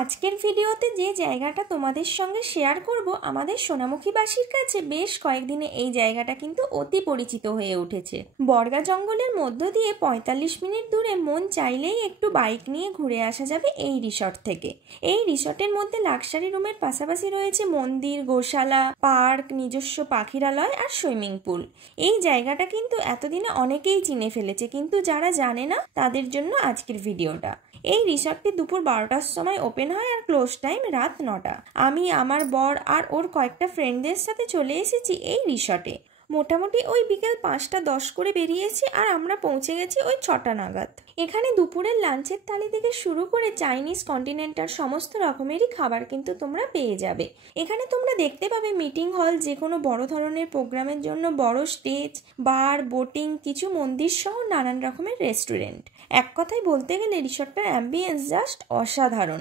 আজকের ভিডিওতে যে জায়গাটা তোমাদের সঙ্গে শেয়ার করব আমাদের সোনামুখীবাসীর কাছে বেশ কয়েকদিনে এই জায়গাটা কিন্তু অতি পরিচিত হয়ে উঠেছে। বর্গা জঙ্গলের মধ্য দিয়ে ৪৫ মিনিট দূরে মন চাইলেই একটু বাইক নিয়ে ঘুরে আসা যাবে এই রিসর্ট থেকে। এই রিসর্টের মধ্যে লাক্সারি রুমের পাশাপাশি রয়েছে মন্দির, গোশালা, পার্ক, নিজস্ব পাখিরালয় আর সুইমিং পুল। এই জায়গাটা কিন্তু এতদিনে অনেকেই চিনে ফেলেছে, কিন্তু যারা জানে না তাদের জন্য আজকের ভিডিওটা। এই রিসর্টটি দুপুর ১২টার সময় ওপেন হয় আর ক্লোজ টাইম রাত ৯টা। আমি, আমার বর আর ওর কয়েকটা ফ্রেন্ডদের সাথে চলে এসেছি এই রিসর্টে। মোটামুটি ওই বিকেল ৫টা ১০ করে বেরিয়েছি আর আমরা পৌঁছে গেছি ওই ৬টা নাগাদ। এখানে দুপুরের লাঞ্চের থালি থেকে শুরু করে চাইনিজ, কন্টিনেন্টাল সমস্ত রকমেরই খাবার কিন্তু তোমরা পেয়ে যাবে। এখানে তোমরা দেখতে পাবে মিটিং হল, যে কোনো বড় ধরনের প্রোগ্রামের জন্য বড় স্টেজ, বার, বোটিং, কিছু মন্দির সহ নানান রকমের রেস্টুরেন্ট। এক কথায় বলতে গেলে রিসর্টটার অ্যাম্বিয়েন্স জাস্ট অসাধারণ।